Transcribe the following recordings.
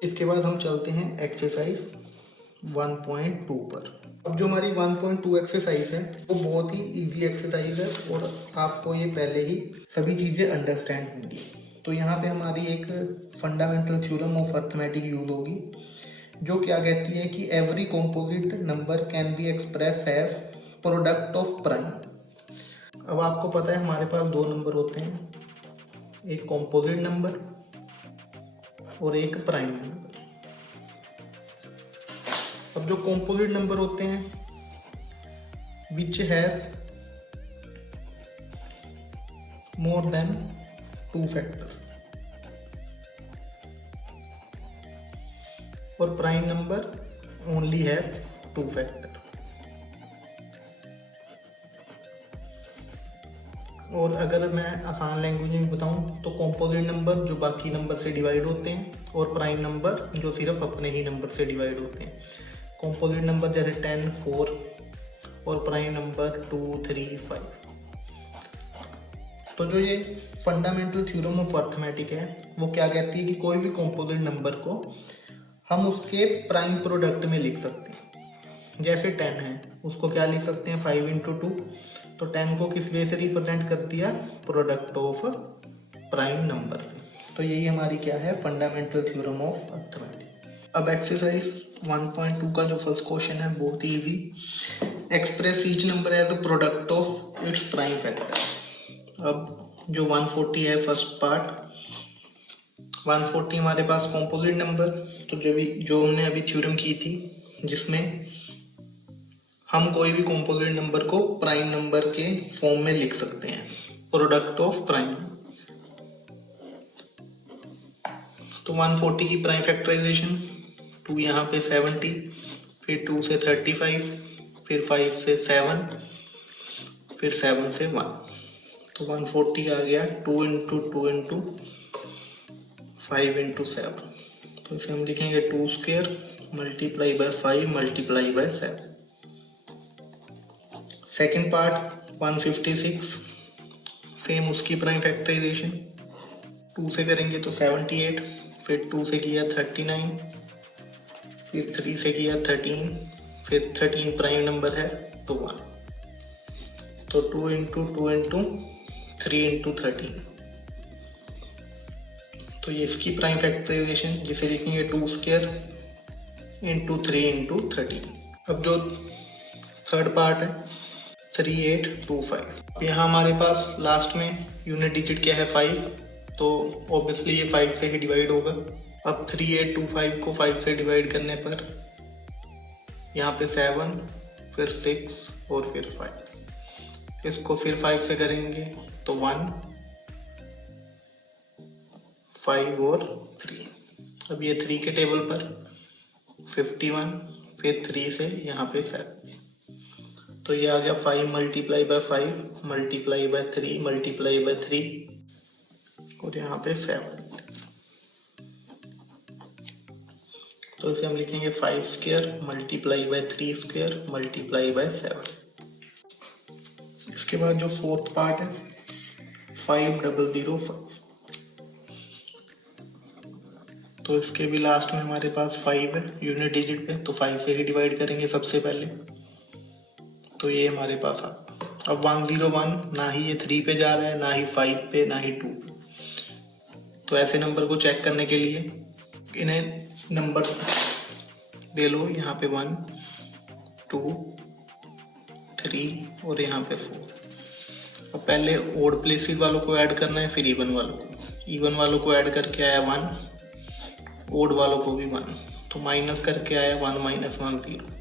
इसके बाद हम चलते हैं एक्सरसाइज 1.2 पर। अब जो हमारी 1.2 एक्सरसाइज है वो बहुत ही इजी एक्सरसाइज है और आपको ये पहले ही सभी चीज़ें अंडरस्टैंड होंगी। तो यहाँ पे हमारी एक fundamental theorem of arithmetic use होगी, जो क्या कहती है कि every composite number can be express as product of prime. अब आपको पता है हमारे पास दो नंबर होते हैं, एक कॉम्पोजिट नंबर और एक प्राइम नंबर। अब जो कॉम्पोजिट नंबर होते हैं which has more than 2 factors, और prime number only have 2 factor. और अगर मैं आसान लैंग्वेज में बताऊं तो कॉम्पोजिट नंबर जो बाकी नंबर से डिवाइड होते हैं और प्राइम नंबर जो सिर्फ अपने ही नंबर से डिवाइड होते हैं। कॉम्पोजिट नंबर जैसे 10, 4 और प्राइम नंबर 2, 3, 5। तो जो ये फंडामेंटल थ्योरम ऑफ अर्थमेटिक है वो क्या कहती है कि कोई भी कॉम्पोजिट नंबर को हम उसके प्राइम प्रोडक्ट में लिख सकते हैं। जैसे 10 है, उसको क्या लिख सकते हैं 5 इंटू 2। तो 10 को किस वे से रिप्रेजेंट कर दिया, प्रोडक्ट ऑफ प्राइम नंबर से। तो यही हमारी क्या है, फंडामेंटल थ्योरम ऑफ अर्थमेटिक। अब एक्सरसाइज 1.2 का जो फर्स्ट क्वेश्चन है बहुत ही easy. Express each number as a product of its prime factor. अब जो 140 है फर्स्ट पार्ट, 140 हमारे पास कॉम्पोजिट नंबर, तो जो हमने अभी थ्योरम की थी जिसमें हम कोई भी कॉम्पोजिट नंबर को प्राइम नंबर के फॉर्म में लिख सकते हैं, प्रोडक्ट ऑफ प्राइम। तो 140 की प्राइम फैक्टराइजेशन 2 यहाँ पे 70, फिर 2 से 35, फिर 5 से 7, फिर 7 से 1। तो 140 आ गया 2 इंटू 2 इंटू 5 इंटू 7। तो इसे हम लिखेंगे 2 square multiply by 5 multiply by 7। Second part 156, same उसकी प्राइम फैक्टराइजेशन 2 से करेंगे तो 78, फिर 2 से किया 39, फिर 3 से किया 13, फिर 13 प्राइम नंबर है तो 1। तो 2 इंटू 2 इंटू 3 इंटू 13। तो ये इसकी प्राइम फैक्टराइजेशन जिसे लिखेंगे 2 स्क्वायर इंटू 3 इंटू 13। अब जो थर्ड पार्ट है 3825। यहाँ हमारे पास लास्ट में यूनिट डिजिट क्या है 5, तो ऑब्वियसली ये 5 से ही डिवाइड होगा। अब 3825 को 5 से डिवाइड करने पर यहाँ पे 7, फिर 6 और फिर 5। इसको फिर 5 से करेंगे तो 1, 5 और 3। अब ये 3 के टेबल पर 51, फिर 3 से यहाँ पे 7। तो ये आ गया 5 multiply by 5 multiply by 3 multiply by 3 और यहाँ पे 7। तो इसे हम लिखेंगे 5 square multiply by 3 square multiply by 7। इसके बाद जो फोर्थ पार्ट है 5005। तो इसके भी लास्ट में हमारे पास 5 है यूनिट डिजिट पे, तो 5 से ही डिवाइड करेंगे सबसे पहले। तो ये हमारे पास आ, अब 101 ना ही ये 3 पे जा रहा है, ना ही 5 पे, ना ही 2 पे। तो ऐसे नंबर को चेक करने के लिए इन्हें नंबर दे लो, यहाँ पे 1, 2, 3 और यहाँ पे 4। अब पहले ओड प्लेसेस वालों को ऐड करना है, फिर इवन वालों को। इवन वालों को ऐड करके आया 1, ओड वालों को भी 1, तो माइनस करके आया 1 माइनस 1 0।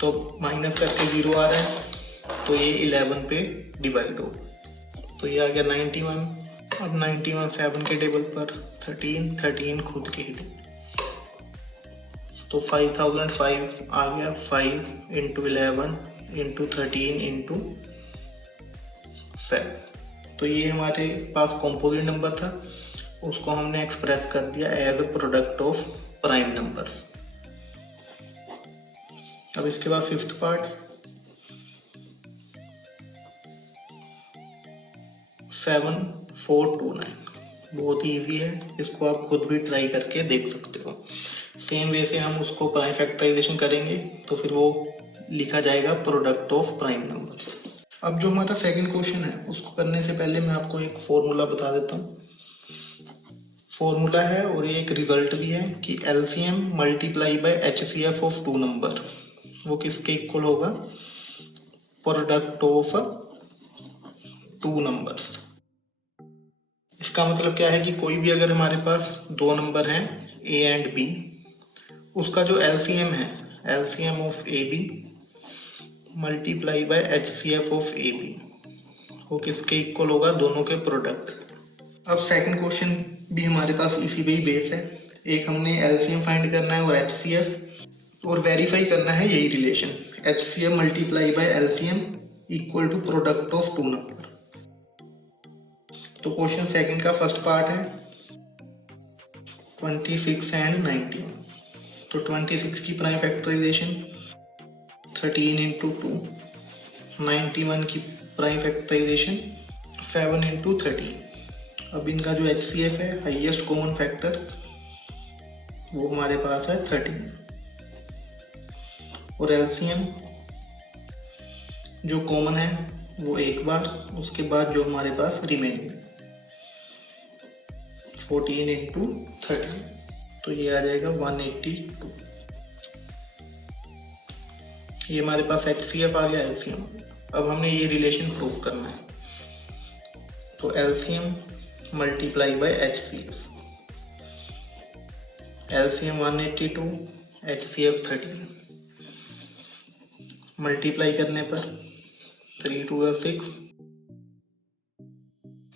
तो माइनस करके 0 आ रहा है, तो ये 11 पे डिवाइड हो, तो ये आ गया 91। अब 91 7 के टेबल पर 13 खुद के ही, तो 5005 आ गया 5 इंटू 11 इंटू 13 इंटू 7। तो ये हमारे पास कॉम्पोजिट नंबर था, उसको हमने एक्सप्रेस कर दिया as a product of prime numbers. अब इसके बाद फिफ्थ पार्ट 7429। बहुत ही ईजी है, इसको आप खुद भी ट्राई करके देख सकते हो। सेम वे से हम उसको प्राइम फैक्टराइजेशन करेंगे तो फिर वो लिखा जाएगा प्रोडक्ट ऑफ प्राइम नंबर्स। अब जो हमारा सेकंड क्वेश्चन है उसको करने से पहले मैं आपको एक फॉर्मूला बता देता हूँ। फॉर्मूला है और ये एक रिजल्ट भी है कि LCM multiply by HCF of two number वो किसके इक्वल होगा, प्रोडक्ट ऑफ टू नंबर्स। इसका मतलब क्या है कि कोई भी अगर हमारे पास दो नंबर हैं A एंड B, उसका जो LCM है, LCM of AB multiply by HCF of AB वो किसके इक्वल होगा, दोनों के प्रोडक्ट। अब सेकंड क्वेश्चन भी हमारे पास इसी पे ही बेस है। एक हमने LCM फाइंड करना है और HCF, और वेरीफाई करना है यही relation HCF multiply by LCM equal to product of two number. तो क्वेश्चन सेकंड का फर्स्ट पार्ट है 26 एंड 19। तो 26 की प्राइम फैक्टराइजेशन 13 इंटू 2, 91 की प्राइम फैक्टराइजेशन 7 इंटू 13। अब इनका जो HCF है, हाईएस्ट कॉमन फैक्टर, वो हमारे पास है 13, और LCM जो कॉमन है वो एक बार, उसके बाद जो हमारे पास रिमेनिंग 14 इंटू 13, तो ये आ जाएगा 182। ये हमारे पास HCF आ गया, LCM। अब हमने ये रिलेशन प्रूव करना है, तो LCM multiply by HCF। LCM 182, HCF 13, multiply करने पर 3 2 6,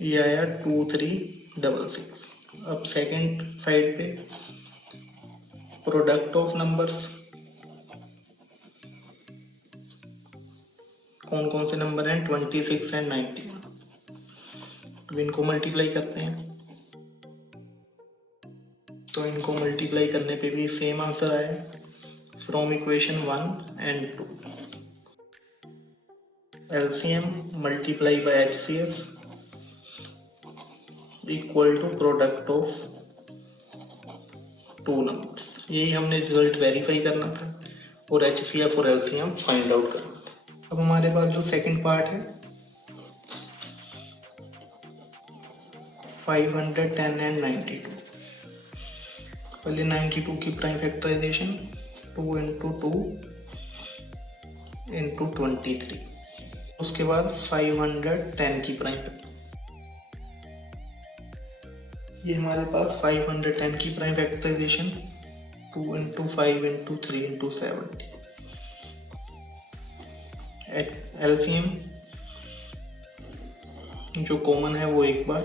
ये आया 2366। अब सेकंड साइड पे प्रोडक्ट ऑफ नंबर्स, कौन कौन से नंबर हैं, 26 एंड 19, तो इनको मल्टीप्लाई करते हैं। तो इनको मल्टीप्लाई करने पे भी सेम आंसर आया, from equation 1 and 2। LCM multiply by HCF equal to product of two numbers. यही हमने रिजल्ट वेरीफाई करना था और HCF और LCM फाइंड आउट करना था। अब हमारे पास जो सेकंड पार्ट है 510 एंड 92। पहले 92 की प्राइम फैक्टराइजेशन 2 इंटू 2 इंटू 23, उसके बाद 510 की प्राइम, ये हमारे पास 510 की prime factorisation 2 into 5 into 3 into 70। LCM जो कॉमन है वो एक बार,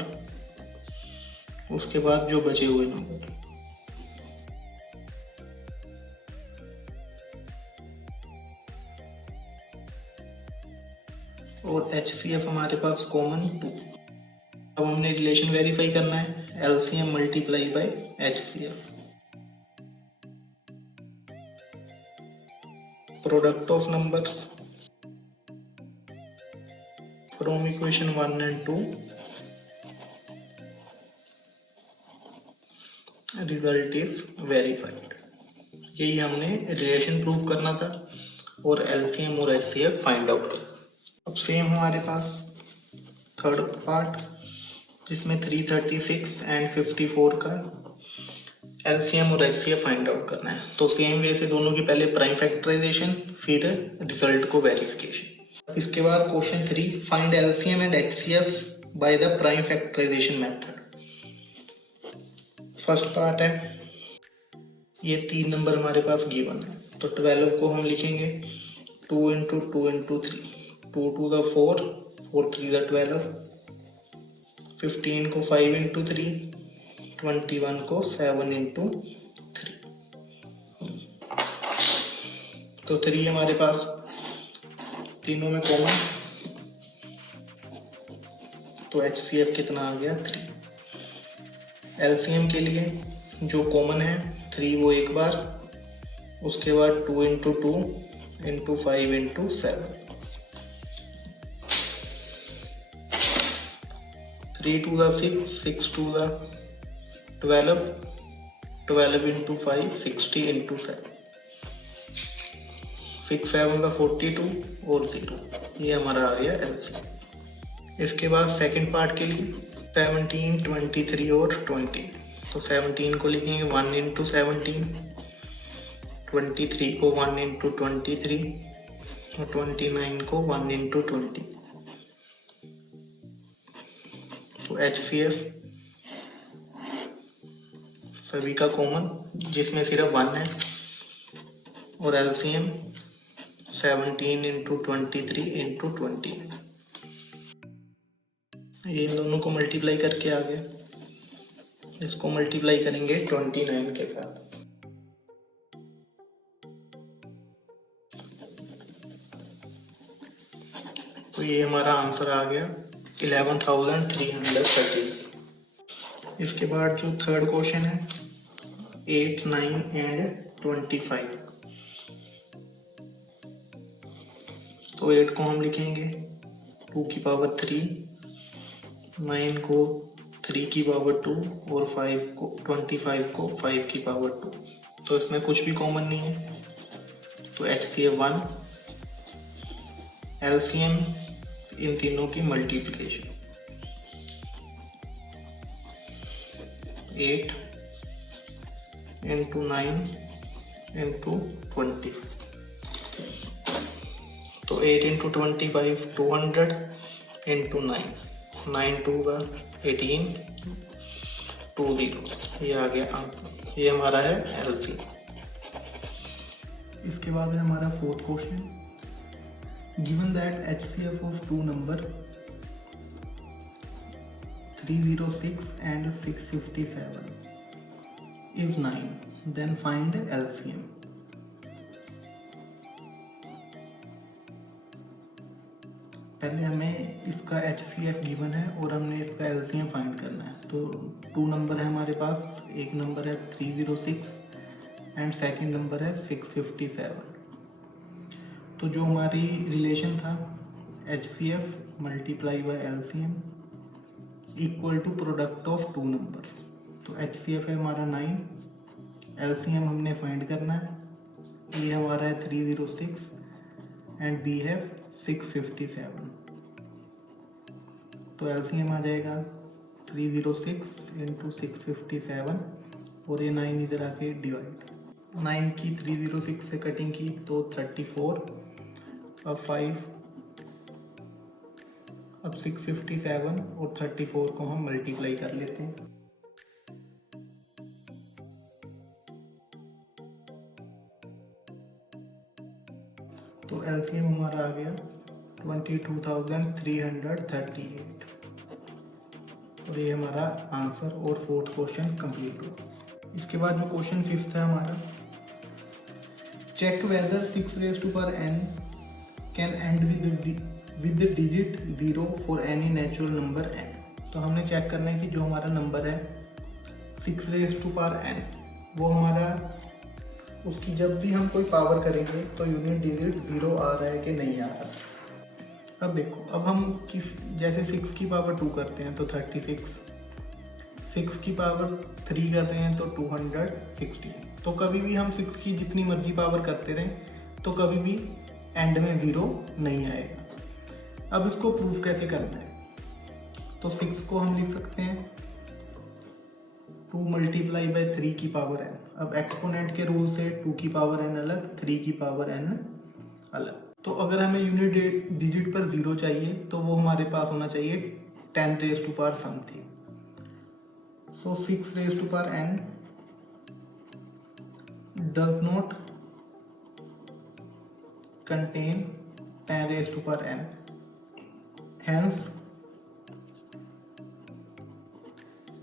उसके बाद जो बचे हुए नंबर, और HCF हमारे पास कॉमन 2। अब हमने रिलेशन वेरीफाई करना है, LCM multiply by HCF, product of number from equation 1 and 2, result is verified. यही हमने रिलेशन प्रूव करना था और LCM और HCF फाइंड आउट करना। अब सेम हमारे पास थर्ड पार्ट, जिसमें 336 एंड 54 का LCM और HCF फाइंड आउट करना है। तो सेम वे से दोनों की पहले प्राइम फैक्टराइजेशन, फिर रिजल्ट को वेरिफिकेशन। इसके बाद question 3, find LCM and HCF by the prime factorisation method. First part है, ये 3 नंबर हमारे पास गिवन है, तो 12 को हम लिखेंगे 2 into 2 into 3, 2 to the 4, 4 3 the 12, 15 को 5 इंटू 3, 21 को 7 इंटू 3। तो 3 हमारे पास तीनों में कॉमन, तो HCF कितना आ गया 3। LCM के लिए जो कॉमन है 3 वो एक बार, उसके बाद 2 into 2 into 5 into 7, 3 2 the 6, 6 2 the 12, 12 into 5, 60 into 7, 6 7 the 42 और 0, ये हमारा आ गया एलसीएम। इसके बाद सेकंड पार्ट के लिए 17, 23 और 20, तो 17 को लिखेंगे 1 इंटू 17, 23 को 1 इंटू 23 और 29 को 1 इंटू 20। तो HCF सभी का कॉमन जिसमें सिर्फ 1 है, और LCM 17 इंटू 23 इंटू 20। ये इन दोनों को मल्टीप्लाई करके आ गया। इसको मल्टीप्लाई करेंगे 29 के साथ, तो ये हमारा आंसर आ गया 11,330। इसके बाद जो थर्ड क्वेश्चन है 8, 9 एंड 25। तो 8 को हम लिखेंगे 2 की पावर 3, 9 को 3 की पावर 2 और 25 को 5 की पावर 2। तो इसमें कुछ भी कॉमन नहीं है, तो HCF 1, LCM इन तीनों की मल्टीप्लिकेशन 8 इंटू 9 इंटू 25। तो 8 इंटू 25 200 इंटू 9, 9 2 का 18, 2 0, ये आ गया आंसर। ये हमारा है LC। इसके बाद है हमारा fourth question. Given that HCF of two number 306 and 657 is 9, then find LCM। पहले हमें इसका HCF गिवन है और हमने इसका LCM फाइंड करना है। तो 2 नंबर है हमारे पास, एक नंबर है 306 एंड सेकंड नंबर है 657। तो जो हमारी रिलेशन था HCF multiply by LCM equal to product of 2 numbers. तो HCF है हमारा 9, LCM हमने फाइंड करना है, ये हमारा है 306 एंड B है 657। तो LCM आ जाएगा 306 इंटू 657 और ये 9 इधर आके डिवाइड, 9 की 306 से कटिंग की तो 34, अब 5, अब 657 और 34 को हम मल्टीप्लाई कर लेते हैं। तो LCM हमारा आ गया 22,338 और ये हमारा आंसर और फोर्थ क्वेश्चन कंप्लीट हुआ। इसके बाद जो क्वेश्चन फिफ्थ है हमारा, check whether 6 raised to power n can end with the digit 0 for any natural number n। तो हमने चेक करना है कि जो हमारा नंबर है 6 raised to power n, वो हमारा उसकी जब भी हम कोई पावर करेंगे तो यूनिट डिजिट 0 आ रहा है कि नहीं आ रहा। अब देखो, अब हम जैसे 6 की पावर 2 करते हैं तो 36, 6 की पावर 3 कर रहे हैं तो 260। तो कभी भी हम 6 की जितनी मर्जी पावर करते रहें तो कभी भी एंड में 0 नहीं आएगा। अब इसको प्रूफ कैसे करना है, तो 6 को हम लिख सकते हैं 2 मल्टीप्लाई बाई 3 की पावर n। अब एक्सपोनेंट के रूल से 2 की पावर n अलग, 3 की पावर n अलग। तो अगर हमें यूनिट डिजिट पर 0 चाहिए तो वो हमारे पास होना चाहिए 10 raised to power something. So 6 raised to power n does not contain 10 raised to power n, hence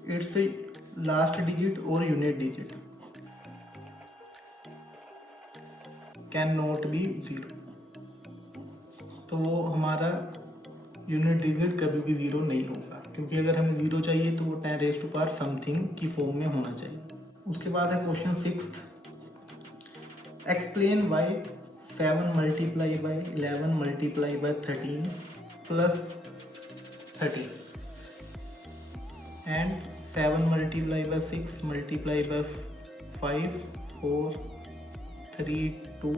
its last digit or unit digit cannot be 0। तो वो हमारा यूनिट डिजिट कभी भी 0 नहीं होगा, क्योंकि अगर हमें 0 चाहिए तो वो 10 raised to power समथिंग की फॉर्म में होना चाहिए। उसके बाद है question 6, explain why 7 multiply by 11 multiply by 13 plus 13 and 7 multiply by 6 multiply by 5 4 3 2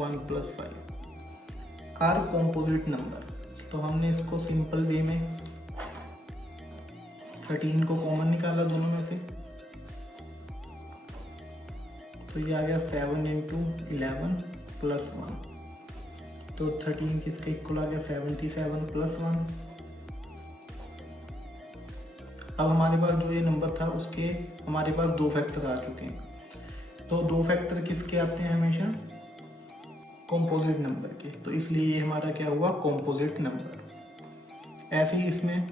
1 + 5 are composite number. तो हमने इसको सिंपल वे में 13 को कॉमन निकाला दोनों में से, तो ये आ गया 7 × 11 + 1, तो 13 किसके इक्वल आ गया 77 + 1। अब हमारे पास जो ये नंबर था उसके हमारे पास 2 फैक्टर आ चुके हैं। तो 2 फैक्टर किसके आते हैं हमेशा, कॉम्पोजिट नंबर के, तो इसलिए ये हमारा क्या हुआ, कॉम्पोजिट नंबर। ऐसे ही इसमें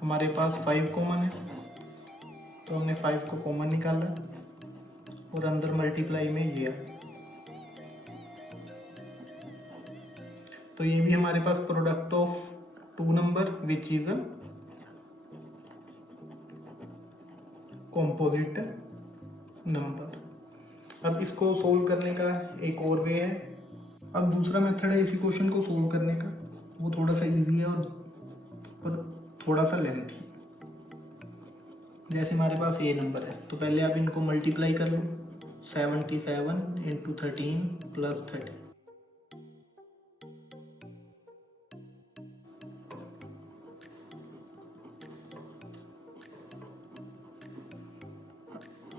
हमारे पास 5 कॉमन है, तो हमने 5 को कॉमन निकाला और अंदर मल्टीप्लाई में ये है, तो ये भी हमारे पास product of 2 number which is a composite number. अब इसको सोल्व करने का एक और वे है। अब दूसरा मेथड है इसी क्वेश्चन को सोल्व करने का, वो थोड़ा सा इजी है और थोड़ा सा लेंथी। जैसे हमारे पास ये नंबर है, तो पहले आप इनको मल्टीप्लाई कर लो, 77 × 13 + 30,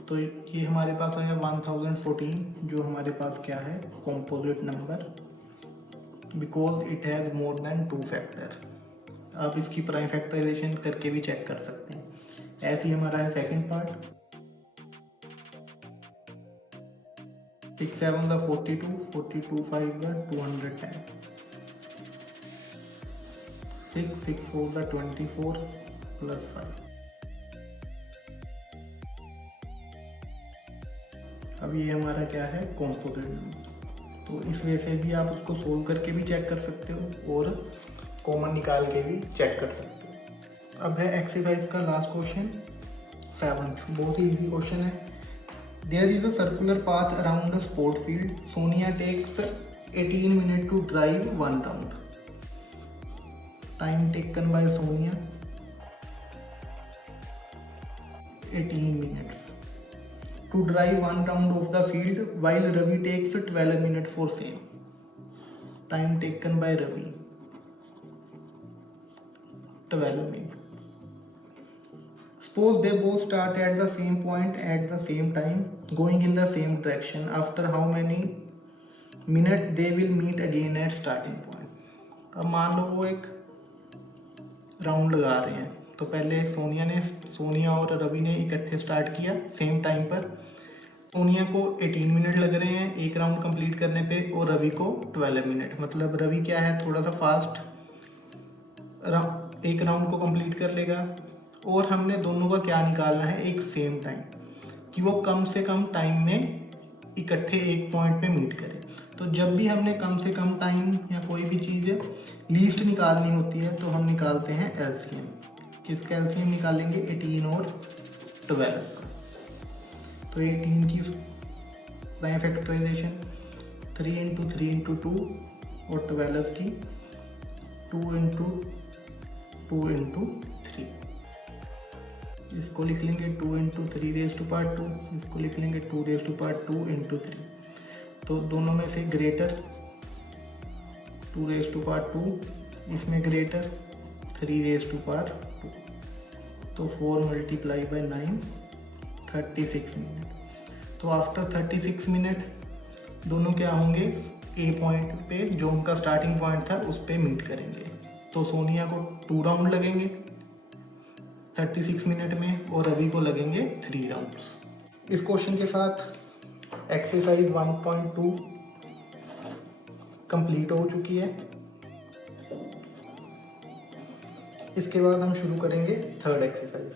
तो ये हमारे पास आया 1014, जो हमारे पास क्या है, composite number, because it has more than 2 factor. आप इसकी प्राइम फैक्टराइजेशन करके भी चेक कर सकते हैं। ऐसे ही हमारा है सेकंड पार्ट, 6 7 42 42 5 210, 6 6 4 24 + 5। अब ये हमारा क्या है, कॉम्पोजिट नंबर। तो इस वजह से भी आप उसको सोल्व करके भी चेक कर सकते हो और कॉमन निकाल के भी चेक कर सकते हो। अब है एक्सरसाइज का लास्ट क्वेश्चन 7th, बहुत ही इजी क्वेश्चन है। There is a circular path around a sport field, Sonia takes 18 minute to drive 1 round, time taken by Sonia 18 minutes to drive 1 round of the field, while Ravi takes 12 minutes for same. Time taken by Ravi 12 minutes. Suppose they both start at the same point at the same time, going in the same direction. After how many minutes they will meet again at starting point? अब मान लो वो एक round लगा रहे हैं, तो पहले सोनिया और रवि ने इकट्ठे स्टार्ट किया सेम टाइम पर। सोनिया को 18 मिनट लग रहे हैं एक राउंड कंप्लीट करने पे और रवि को 12 मिनट। मतलब रवि क्या है, थोड़ा सा फास्ट एक राउंड को कंप्लीट कर लेगा। और हमने दोनों का क्या निकालना है, एक सेम टाइम, कि वो कम से कम टाइम में इकट्ठे एक पॉइंट पे मीट करें। तो जब भी हमने कम से कम टाइम या कोई भी चीज़ लीस्ट निकालनी होती है तो हम निकालते हैं एलसीएम। किसका एलसीएम निकालेंगे, 18 और 12 का। तो 18 की प्राइम फैक्टराइजेशन 3 × 3 × 2 और 12 की 2 × 2 × 3। इसको लिख लेंगे 2 × 3⁻², इसको लिख लेंगे 2⁻² × 3। तो दोनों में से ग्रेटर 2⁻², इसमें ग्रेटर 3⁻²। तो 4 × 9 36 मिनट। तो आफ्टर 36 मिनट दोनों क्या होंगे, ए पॉइंट पे जो उनका स्टार्टिंग पॉइंट था उस पे मीट करेंगे। तो सोनिया को 2 राउंड लगेंगे 36 मिनट में और रवि को लगेंगे 3 राउंड्स। इस क्वेश्चन के साथ एक्सरसाइज 1.2 कंप्लीट हो चुकी है। इसके बाद हम शुरू करेंगे थर्ड एक्सरसाइज।